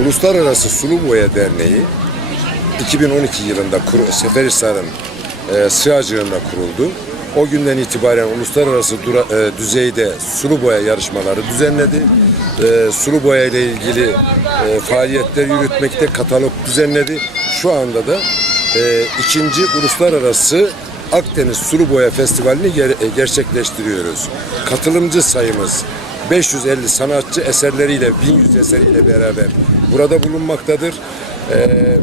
Uluslararası Sulu Boya Derneği 2012 yılında kuru, Seferihisar'ın e, Sığacığı'nda kuruldu. O günden itibaren uluslararası dura, e, düzeyde sulu boya yarışmaları düzenledi. E, sulu boya ile ilgili e, faaliyetler yürütmekte katalog düzenledi. Şu anda da e, ikinci uluslararası Akdeniz Sulu Boya Festivali'ni ger- e, gerçekleştiriyoruz. Katılımcı sayımız 550 sanatçı eserleriyle 1100 eseriyle beraber burada bulunmaktadır. Ee,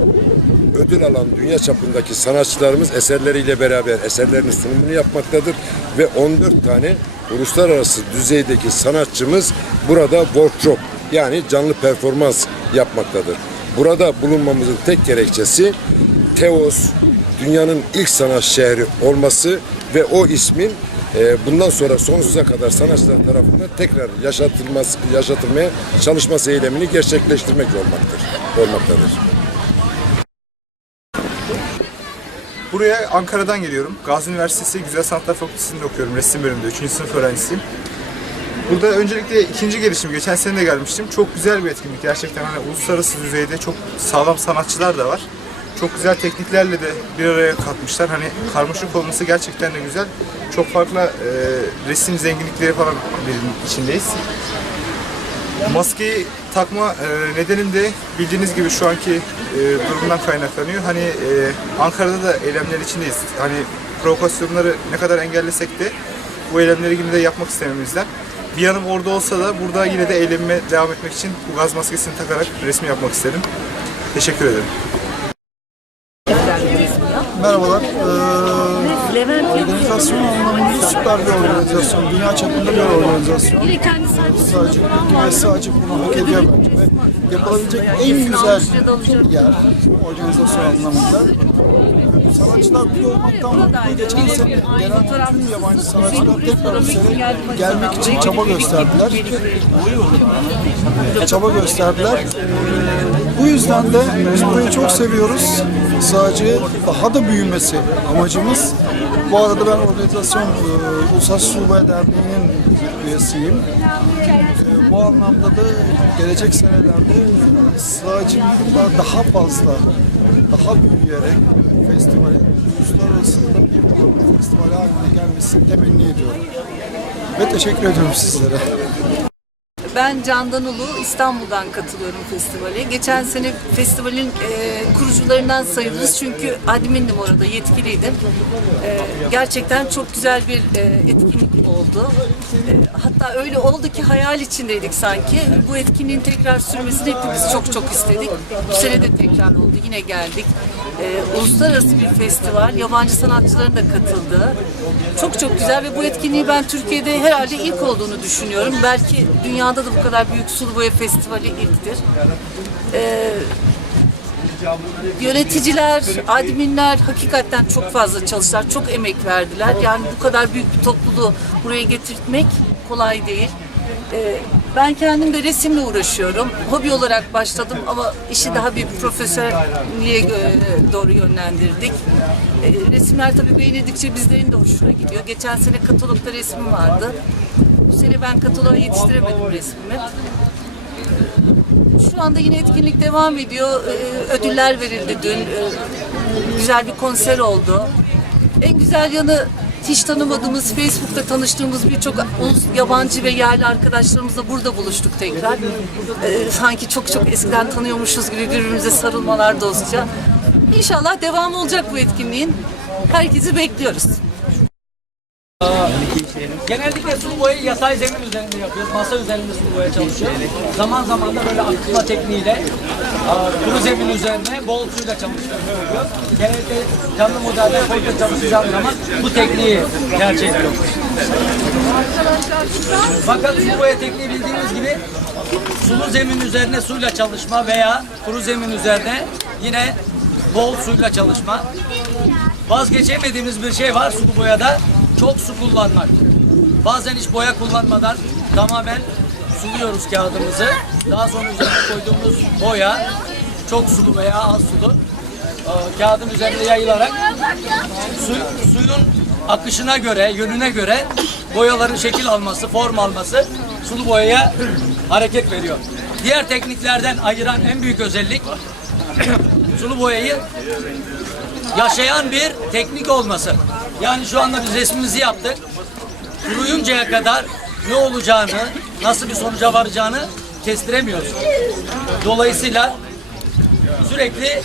ödül alan dünya çapındaki sanatçılarımız eserleriyle beraber eserlerinin sunumunu yapmaktadır ve 14 tane uluslararası düzeydeki sanatçımız burada workshop yani canlı performans yapmaktadır. Burada bulunmamızın tek gerekçesi Teos dünyanın ilk sanat şehri olması ve o ismin bundan sonra sonsuza kadar sanatçılar tarafından tekrar yaşatılması, yaşatılmaya çalışması eylemini gerçekleştirmek olmaktır, olmaktadır. Buraya Ankara'dan geliyorum. Gazi Üniversitesi Güzel Sanatlar Fakültesi'nde okuyorum. Resim bölümünde. 3. sınıf öğrencisiyim. Burada öncelikle ikinci gelişim. Geçen sene de gelmiştim. Çok güzel bir etkinlik. Gerçekten hani uluslararası düzeyde çok sağlam sanatçılar da var. Çok güzel tekniklerle de bir araya katmışlar. Hani karmaşık olması gerçekten de güzel. Çok farklı e, resim zenginlikleri falan içindeyiz. Maskeyi takma e, nedenim de bildiğiniz gibi şu anki e, durumdan kaynaklanıyor. Hani e, Ankara'da da eylemler içindeyiz. Hani provokasyonları ne kadar engellesek de bu eylemleri yine de yapmak istememizden. Bir yanım orada olsa da burada yine de eylemime devam etmek için bu gaz maskesini takarak resmi yapmak istedim. Teşekkür ederim. Merhabalar. Ee, organizasyon anlamında süper bir organizasyon. Dünya çapında bir organizasyon. Sadece ve sadece bunu hak ediyor bence. Ve yapılabilecek en güzel yer organizasyon anlamında. Sanatçılar burada olmaktan mutlu. Geçen sene gelen tüm yabancı sanatçılar tekrar bu sene gelmek için çaba gösterdiler. Çaba gösterdiler. Ee, Bu yüzden de biz burayı çok seviyoruz. Sadece daha da büyümesi amacımız. Bu arada ben organizasyon e, Uluslararası Sulbay Derneği'nin üyesiyim. E, bu anlamda da gelecek senelerde sığacılıkla daha fazla, daha büyüyerek festivalin uluslararası bir festival haline gelmesini temenni ediyorum. Ve teşekkür ediyorum sizlere. Ben Candan Ulu, İstanbul'dan katılıyorum festivale. Geçen sene festivalin e, kurucularından sayılırız çünkü admindim orada, yetkiliydim. E, gerçekten çok güzel bir e, etkinlik oldu. E, hatta öyle oldu ki hayal içindeydik sanki. Bu etkinliğin tekrar sürmesini hepimiz çok çok istedik. Bu sene de tekrar oldu, yine geldik. E, uluslararası bir festival, yabancı sanatçıların da katıldığı. Çok çok güzel ve bu etkinliği ben Türkiye'de herhalde ilk olduğunu düşünüyorum. Belki dünyada da bu kadar büyük sulu boya festivali ilktir. Ee, yöneticiler, adminler hakikaten çok fazla çalıştılar, çok emek verdiler. Yani bu kadar büyük bir topluluğu buraya getirtmek kolay değil. Ee, ben kendim de resimle uğraşıyorum. Hobi olarak başladım ama işi daha bir profesyonelliğe e, doğru yönlendirdik. Ee, resimler tabii beğenildikçe bizlerin de hoşuna gidiyor. Geçen sene katalogda resmim vardı. Bu sene ben kataloğa yetiştiremedim resmimi. Şu anda yine etkinlik devam ediyor. Ee, Ödüller verildi dün. Ee, Güzel bir konser oldu. En güzel yanı hiç tanımadığımız, Facebook'ta tanıştığımız birçok yabancı ve yerli arkadaşlarımızla burada buluştuk tekrar. Ee, sanki çok çok eskiden tanıyormuşuz gibi birbirimize sarılmalar dostça. İnşallah devam olacak bu etkinliğin. Herkesi bekliyoruz. Genellikle sulu boyayı yatay zemin üzerinde yapıyoruz. Masa üzerinde sulu boya çalışıyor. Zaman zaman da böyle akıtma tekniğiyle kuru zemin üzerine bol suyla oluyor. Genellikle canlı modelde portre çalışacağım zaman bu tekniği tercih ediyorum. Fakat sulu boya tekniği bildiğiniz gibi sulu zemin üzerine suyla çalışma veya kuru zemin üzerine yine bol suyla çalışma. Vazgeçemediğimiz bir şey var sulu boyada. Çok su kullanmak. Bazen hiç boya kullanmadan tamamen suluyoruz kağıdımızı. Daha sonra üzerine koyduğumuz boya çok sulu veya az sulu e, kağıdın üzerinde yayılarak su, suyun akışına göre, yönüne göre boyaların şekil alması, form alması sulu boyaya hareket veriyor. diğer tekniklerden ayıran en büyük özellik sulu boyayı yaşayan bir teknik olması. Yani şu anda biz resmimizi yaptık. Kuruyuncaya kadar ne olacağını, nasıl bir sonuca varacağını kestiremiyoruz. Dolayısıyla sürekli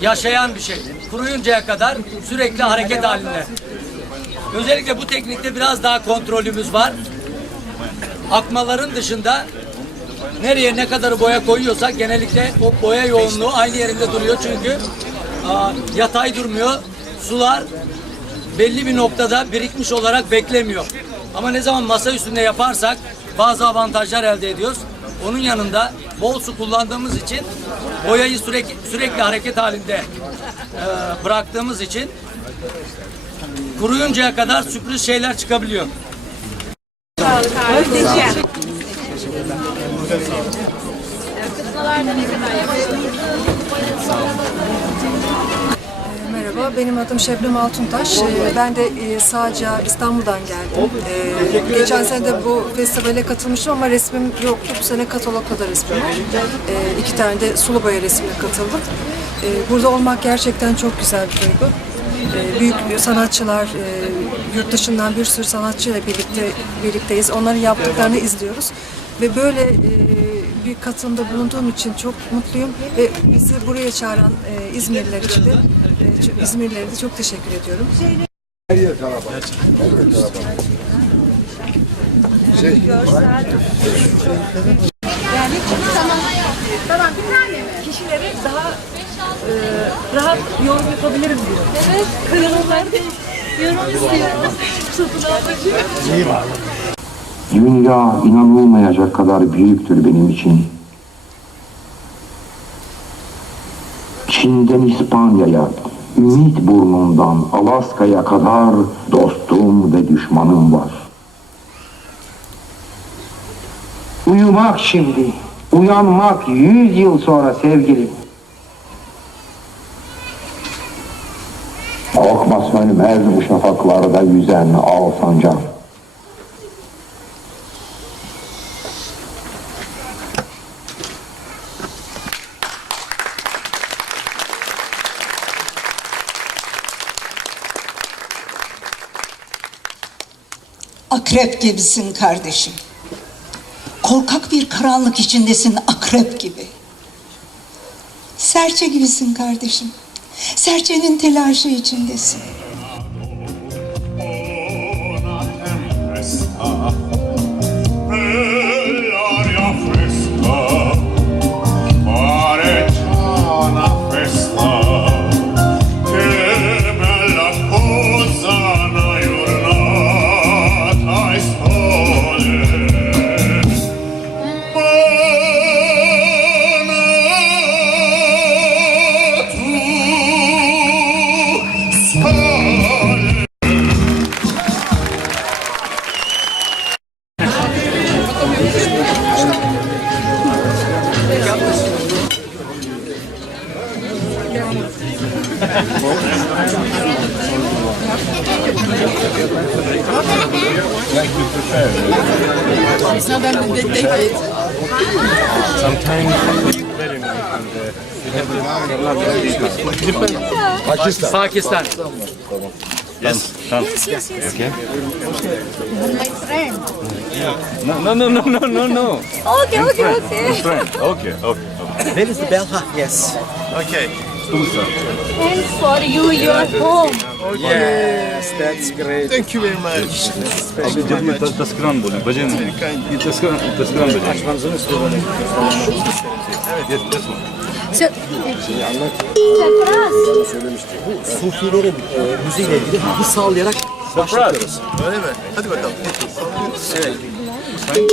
yaşayan bir şey. Kuruyuncaya kadar sürekli hareket halinde. Özellikle bu teknikte biraz daha kontrolümüz var. Akmaların dışında nereye ne kadar boya koyuyorsak genellikle o boya yoğunluğu aynı yerinde duruyor çünkü yatay durmuyor. Sular belli bir noktada birikmiş olarak beklemiyor. Ama ne zaman masa üstünde yaparsak bazı avantajlar elde ediyoruz. Onun yanında bol su kullandığımız için boyayı sürekli sürekli hareket halinde e, bıraktığımız için kuruyuncaya kadar sürpriz şeyler çıkabiliyor. Merhaba, benim adım Şebnem Altuntaş. Ee, Ben de e, Sağca İstanbul'dan geldim. Ee, Geçen sene de bu festivale katılmıştım ama resmim yoktu. Bu sene katalogda resmim var. Ee, İki tane de sulu boya resmine katıldım. Burada olmak gerçekten çok güzel bir duygu. Büyük sanatçılar, e, yurt dışından bir sürü sanatçıyla birlikte birlikteyiz. Onların yaptıklarını izliyoruz. Ve böyle e, bir katılımda bulunduğum için çok mutluyum ve bizi buraya çağıran e, İzmirliler için de e, çok- İzmirlilere de çok teşekkür ediyorum. Kişilere daha e, rahat yorum yapabilirim diyor. Evet, yorumlar yorum istiyorum. Dünya inanılmayacak kadar büyüktür benim için. Çin'den İspanya'ya, Ümit burnundan Alaska'ya kadar dostum ve düşmanım var. Uyumak şimdi, uyanmak yüz yıl sonra sevgilim. Korkma sönmez bu şafaklarda yüzen al sancak. Akrep gibisin kardeşim. Korkak bir karanlık içindesin akrep gibi. Serçe gibisin kardeşim. Serçenin telaşı içindesin. Pakistan. Pakistan. Yes. Yes, yes, yes. Okay. My friend. No, no, no, no, no, no, no. Okay, okay, okay. Okay, okay. okay. Where is the bell? Ah, yes. Okay. Tulsa. And for you, your home. Oh, yes, that's great. Thank you very much. Abi canım taskıran böyle. Bacım. Taskıran, taskıran böyle. Açmanızı istiyorum. Evet, yes, yes. Sö anlat. Söylemiştim. Bu sufilere e, müziğiyle ilgili hızı sağlayarak başlıyoruz. Öyle mi? Hadi bakalım. Şey, evet.